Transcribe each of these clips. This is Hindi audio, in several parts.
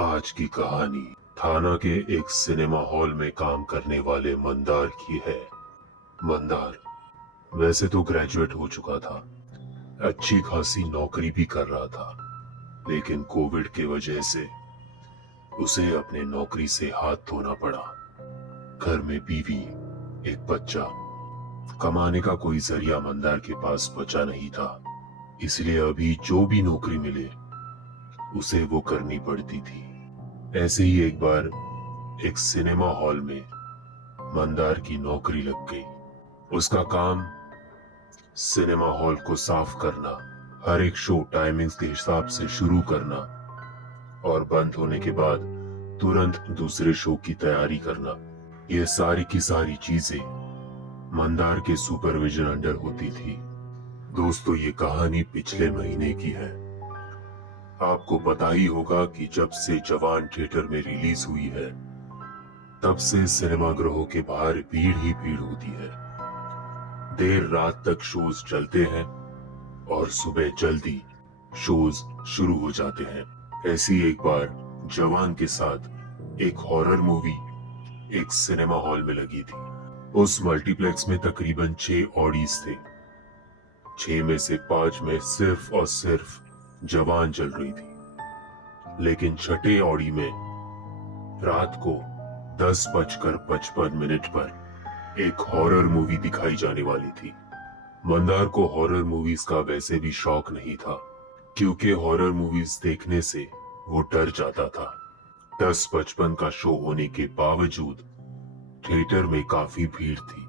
आज की कहानी थाना के एक सिनेमा हॉल में काम करने वाले मंदार की है। मंदार वैसे तो ग्रेजुएट हो चुका था, अच्छी खासी नौकरी भी कर रहा था, लेकिन कोविड के वजह से उसे अपने नौकरी से हाथ धोना पड़ा। घर में बीवी, एक बच्चा, कमाने का कोई जरिया मंदार के पास बचा नहीं था, इसलिए अभी जो भी नौकरी मिले उसे वो करनी पड़ती थी। ऐसे ही एक बार एक सिनेमा हॉल में मंदार की नौकरी लग गई। उसका काम सिनेमा हॉल को साफ करना, हर एक शो टाइमिंग्स के हिसाब से शुरू करना और बंद होने के बाद तुरंत दूसरे शो की तैयारी करना। ये सारी की सारी चीजें मंदार के सुपरविजन अंडर होती थी। दोस्तों, ये कहानी पिछले महीने की है। आपको पता ही होगा कि जब से जवान थिएटर में रिलीज हुई है, तब से सिनेमागृहों के बाहर भीड़ ही भीड़ होती है। देर रात तक शोज चलते हैं और सुबह जल्दी शोज शुरू हो जाते हैं। ऐसी एक बार जवान के साथ एक हॉरर मूवी एक सिनेमा हॉल में लगी थी। उस मल्टीप्लेक्स में तकरीबन 6 ऑडीज थे। 6 में से 5 में सिर्फ और सिर्फ जवान चल रही थी, लेकिन छठे ऑडी में रात को 10:55 पर एक हॉरर मूवी दिखाई जाने वाली थी। मंदार को हॉरर मूवीज का वैसे भी शौक नहीं था, क्योंकि हॉरर मूवीज देखने से वो डर जाता था। 10:55 का शो होने के बावजूद थिएटर में काफी भीड़ थी।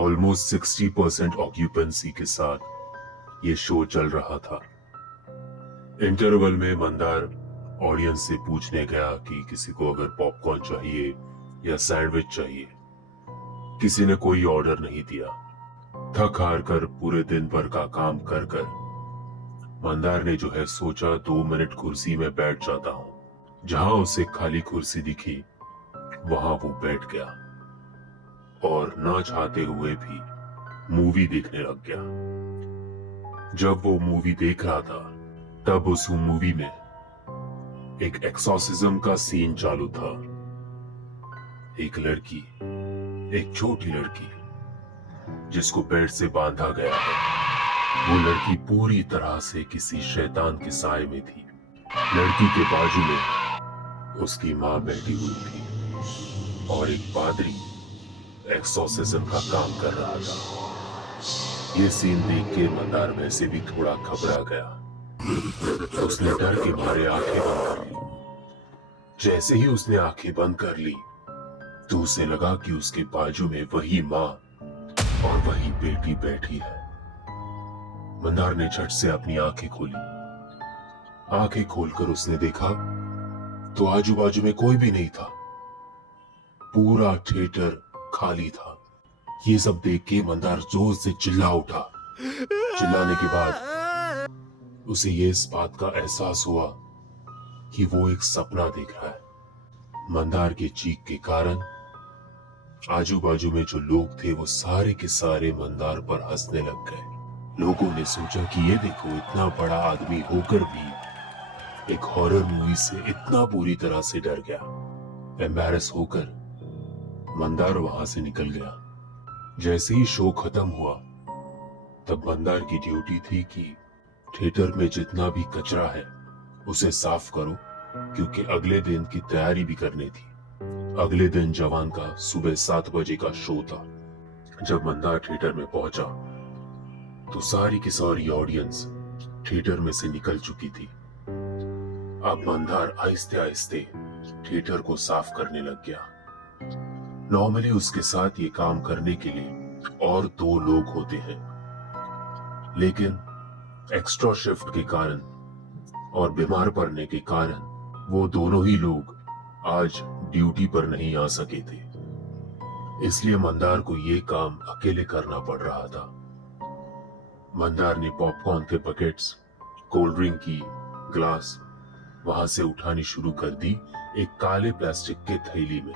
ऑलमोस्ट 60% ऑक्यूपेंसी के साथ ये शो चल रहा था। इंटरवल में मंदार ऑडियंस से पूछने गया कि किसी को अगर पॉपकॉर्न चाहिए या सैंडविच चाहिए। किसी ने कोई ऑर्डर नहीं दिया। थक हार कर पूरे दिन भर का काम कर कर मंदार ने जो है सोचा 2 मिनट कुर्सी में बैठ जाता हूं। जहां उसे खाली कुर्सी दिखी वहां वो बैठ गया और ना चाहते हुए भी मूवी देखने लग गया। जब वो मूवी देख रहा था, तब उस मूवी में एक एक्सॉर्सिज्म का सीन चालू था। एक लड़की, एक छोटी लड़की जिसको बेड से बांधा गया है, वो लड़की पूरी तरह से किसी शैतान के साए में थी। लड़की के बाजू में उसकी माँ बैठी हुई थी और एक पादरी एक्सॉर्सिज्म का काम कर रहा था। ये सीन देख के मंदार वैसे भी थोड़ा घबरा गया। उसने डर के मारे आंखें बंद कर ली। जैसे ही उसने आंखें बंद कर ली, तो उसे लगा कि उसके बाजू में वही माँ और वही बेटी बैठी है। मंदार ने झट से अपनी आंखें खोली। आंखें खोलकर उसने देखा तो आजू बाजू में कोई भी नहीं था। पूरा थिएटर खाली था। ये सब देख के मंदार जोर से चिल्ला उठा। चिल्लाने के बाद उसे ये इस बात का एहसास हुआ कि वो एक सपना देख रहा है। मंदार के चीख के कारण आजू बाजू में जो लोग थे वो सारे के सारे मंदार पर हंसने लग गए। लोगों ने सोचा कि ये देखो, इतना बड़ा आदमी होकर भी एक हॉरर मूवी से इतना बुरी तरह से डर गया। एम्बैरस होकर मंदार वहां से निकल गया। जैसे ही शो खत्म हुआ, तब मंदार की ड्यूटी थी कि थिएटर में जितना भी कचरा है उसे साफ करो, क्योंकि अगले दिन की तैयारी भी करनी थी। अगले दिन जवान का सुबह 7 बजे का शो था। जब मंदार थिएटर में पहुंचा तो सारी की सारी ऑडियंस थिएटर में से निकल चुकी थी। अब मंदार आहिस्ते आहिस्ते थिएटर को साफ करने लग गया। नॉर्मली उसके साथ ये काम करने के लिए और 2 लोग होते हैं, लेकिन एक्स्ट्रा शिफ्ट के कारण और बीमार पड़ने के कारण वो दोनों ही लोग आज ड्यूटी पर नहीं आ सके थे। इसलिए मंदार को ये काम अकेले करना पड़ रहा था। मंदार ने पॉपकॉर्न के पैकेट्स, कोल्ड ड्रिंक की ग्लास वहां से उठानी शुरू कर दी, एक काले प्लास्टिक के थैली में।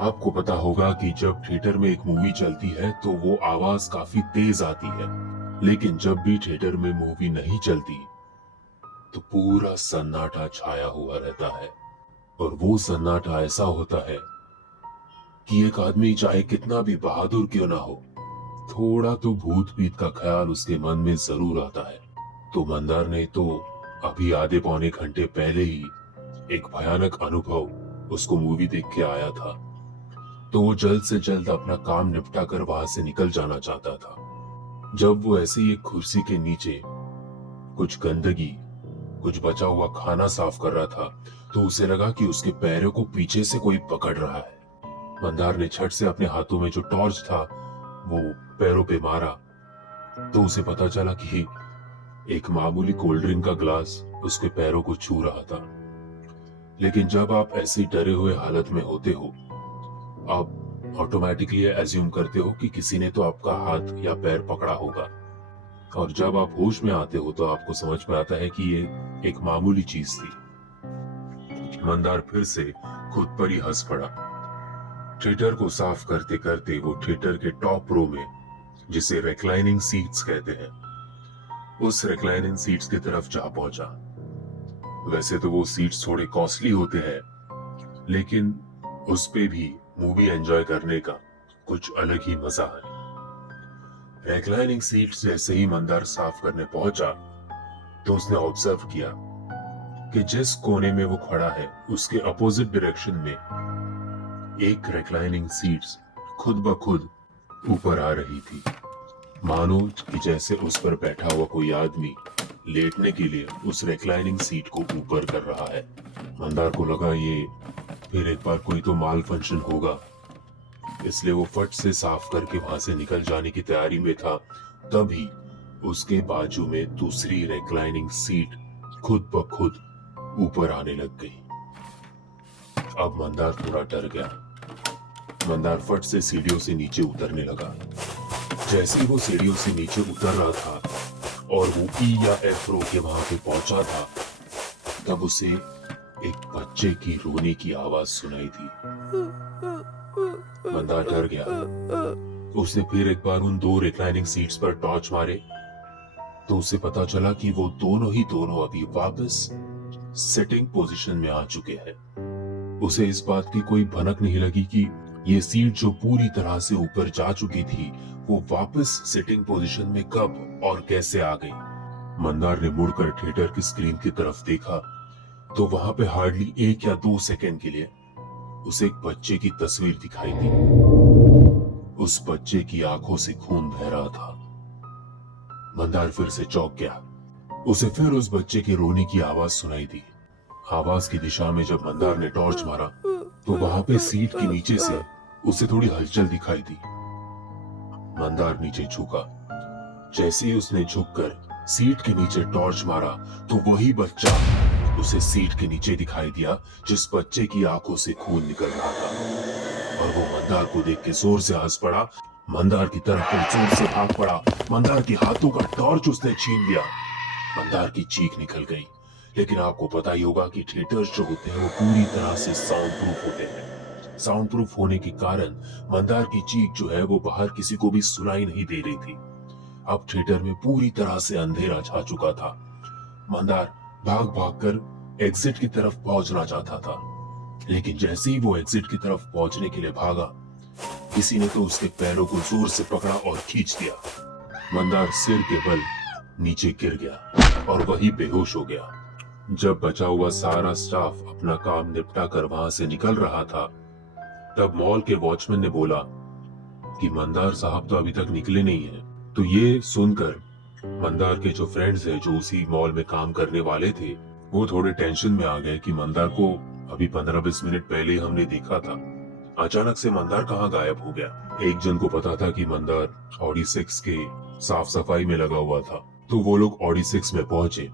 आपको पता होगा कि जब थिएटर में एक मूवी चलती है तो वो आवाज काफी तेज आती है, लेकिन जब भी थिएटर में मूवी नहीं चलती तो पूरा सन्नाटा छाया हुआ रहता है। और वो सन्नाटा ऐसा होता है कि एक आदमी चाहे कितना भी बहादुर क्यों ना हो, थोड़ा तो भूत प्रेत का ख्याल उसके मन में जरूर आता है। तो मंदार ने तो अभी आधे पौने घंटे पहले ही एक भयानक अनुभव उसको मूवी देख के आया था। तो वो जल्द से जल्द अपना काम निपटा कर वहां से निकल जाना चाहता था। जब वो ऐसे ही एक कुर्सी के नीचे कुछ गंदगी, कुछ बचा हुआ खाना साफ कर रहा था, तो उसे लगा कि उसके पैरों को पीछे से कोई पकड़ रहा है। मंदार ने झट से अपने हाथों में जो टॉर्च था वो पैरों पे मारा, तो उसे पता चला कि एक मामूली कोल्ड ड्रिंक का ग्लास उसके पैरों को छू रहा था। लेकिन जब आप ऐसे डरे हुए हालत में होते हो, आप ऑटोमेटिकली एज्यूम करते हो कि किसी ने तो आपका हाथ या पैर पकड़ा होगा। और जब आप होश में आते हो तो आपको समझ में आता है कि ये एक मामूली चीज थी। मंदार फिर से खुद पर ही हंस पड़ा। थिएटर को साफ करते करते वो थिएटर के टॉप रो में, जिसे रिक्लाइनिंग सीट्स कहते हैं, उस रिक्लाइनिंग सीट्स की तरफ जा पहुंचा। वैसे तो वो सीट्स थोड़े कॉस्टली होते हैं, लेकिन उस पे भी मूवी एंजॉय करने का कुछ अलग ही मजा है। रिक्लाइनिंग सीट्स जैसे ही मंदार साफ करने पहुंचा तो उसने ऑब्जर्व किया कि जिस कोने में वो खड़ा है उसके अपोजिट डायरेक्शन में एक रिक्लाइनिंग सीट्स खुद ब खुद ऊपर आ रही थी, मानो कि जैसे उस पर बैठा हुआ कोई आदमी लेटने के लिए उस रिक्लाइनिंग सीट को ऊपर कर रहा है। मंदार को लगा ये फिर एक बार कोई तो माल फंक्शन होगा, इसलिए वो फट से साफ करके वहां से निकल जाने की तैयारी में था। तभी उसके बाजू में दूसरी रिक्लाइनिंग सीट खुद ब खुद ऊपर आने लग गई। अब मंदार थोड़ा डर गया। मंदार फट से सीढ़ियों से नीचे उतरने लगा। जैसे ही वो सीढ़ियों से नीचे उतर रहा था और वो ई या एफ रो के वहां पे पहुंचा था, तब उसे एक बच्चे की रोने की आवाज सुनाई दी। मंदार डर गया। उसने फिर एक बार उन दो रिक्लाइनिंग सीट्स पर टॉर्च मारे, तो उसे पता चला कि वो दोनों ही दोनों अभी वापस सिटिंग पोजीशन में आ चुके हैं। उसे इस बात की कोई भनक नहीं लगी कि ये सीट जो पूरी तरह से ऊपर जा चुकी थी, वो वापस सिटिंग पोजीशन में कब और कैसे आ गई। मंदार ने मुड़कर थिएटर की स्क्रीन की तरफ देखा तो वहां पे हार्डली 1 या 2 सेकंड के लिए उसे एक बच्चे की तस्वीर दिखाई दी। उस बच्चे की आंखों से खून बह रहा था। मंदार फिर से चौंक गया। उसे फिर उस बच्चे के रोने की आवाज सुनाई दी। आवाज की दिशा में जब मंदार ने टॉर्च मारा तो वहां पे सीट के नीचे से उसे थोड़ी हलचल दिखाई दी। मंदार नीचे झुका। जैसे ही उसने झुककर सीट के नीचे टॉर्च मारा तो वही बच्चा उसे सीट के नीचे दिखाई दिया जिस बच्चे की आंखों से खून निकल रहा था। और वो मंदार को देख के जोर से हंस पड़ा। मंदार की तरफ जोर से भाग पड़ा। मंदार के हाथों का टॉर्च उसने छीन लिया। मंदार की चीख निकल गई। लेकिन आपको पता ही होगा कि थिएटर्स जो होते हैं वो पूरी तरह से साउंड प्रूफ होते हैं। साउंड प्रूफ होने के कारण मंदार की चीख जो है वो बाहर किसी को भी सुनाई नहीं दे रही थी। अब थिएटर में पूरी तरह से अंधेरा छा चुका था। मंदार भाग भाग कर एग्जिट की तरफ पहुंचना चाहता था, लेकिन जैसे ही वो एग्जिट की तरफ पहुंचने के लिए भागा, किसी ने तो उसके पैरों को जोर से पकड़ा और खींच दिया। मंदार सिर के बल नीचे गिर गया और वही बेहोश हो गया। जब बचा हुआ सारा स्टाफ अपना काम निपटा कर वहां से निकल रहा था, तब मॉल के वॉचमैन ने बोला कि मंदार साहब तो अभी तक निकले नहीं है। तो ये सुनकर मंदार के जो फ्रेंड्स हैं, जो उसी मॉल में काम करने वाले थे, वो थोड़े टेंशन में आ गए कि मंदार को अभी 15-20 मिनट पहले हमने देखा था, अचानक से मंदार कहाँ गायब हो गया। एक जन को पता था कि मंदार ऑडी 6 के साफ सफाई में लगा हुआ था, तो वो लोग ऑडी 6 में पहुंचे।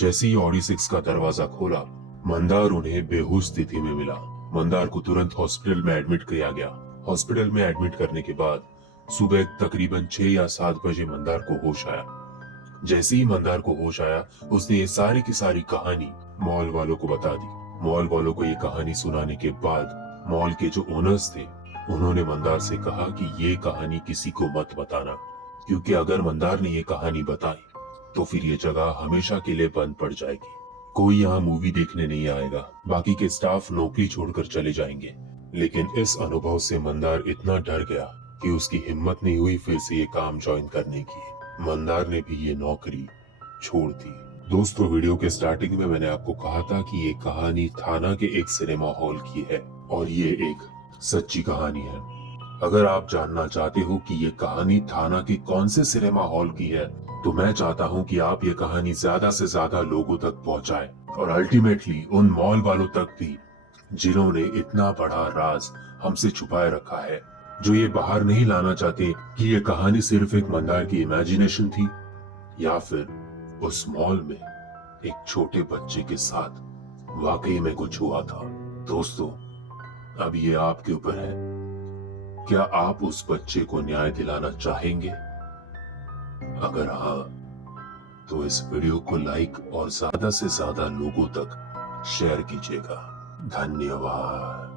जैसे ही ऑडी 6 का दरवाजा खोला, मंदार उन्हें बेहोश स्थिति में मिला। मंदार को तुरंत हॉस्पिटल में एडमिट किया गया। हॉस्पिटल में एडमिट करने के बाद सुबह तकरीबन 6 या 7 बजे मंदार को होश आया। जैसे ही मंदार को होश आया, उसने ये सारी की सारी कहानी मॉल वालों को बता दी। मॉल वालों को ये कहानी सुनाने के बाद मॉल के जो ओनर्स थे, उन्होंने मंदार से कहा कि ये कहानी किसी को मत बताना, क्योंकि अगर मंदार ने ये कहानी बताई तो फिर ये जगह हमेशा के लिए बंद पड़ जाएगी। कोई यहाँ मूवी देखने नहीं आएगा, बाकी के स्टाफ नौकरी छोड़कर चले जाएंगे। लेकिन इस अनुभव से मंदार इतना डर गया कि उसकी हिम्मत नहीं हुई फिर से ये काम ज्वाइन करने की। मंदार ने भी ये नौकरी छोड़ दी। दोस्तों, वीडियो के स्टार्टिंग में मैंने आपको कहा था कि ये कहानी थाना के एक सिनेमा हॉल की है और ये एक सच्ची कहानी है। अगर आप जानना चाहते हो कि ये कहानी थाना के कौन से सिनेमा हॉल की है, तो मैं चाहता हूँ कि आप ये कहानी ज्यादा से ज्यादा लोगों तक पहुंचाएं और अल्टीमेटली उन मॉल वालों तक भी जिन्होंने इतना बड़ा राज हमसे छुपाए रखा है, जो ये बाहर नहीं लाना चाहते कि ये कहानी सिर्फ एक मंदार की इमेजिनेशन थी या फिर उस मॉल में एक छोटे बच्चे के साथ वाकई में कुछ हुआ था। दोस्तों, अब ये आपके ऊपर है। क्या आप उस बच्चे को न्याय दिलाना चाहेंगे? अगर हाँ, तो इस वीडियो को लाइक और ज्यादा से ज्यादा लोगों तक शेयर कीजिएगा। धन्यवाद।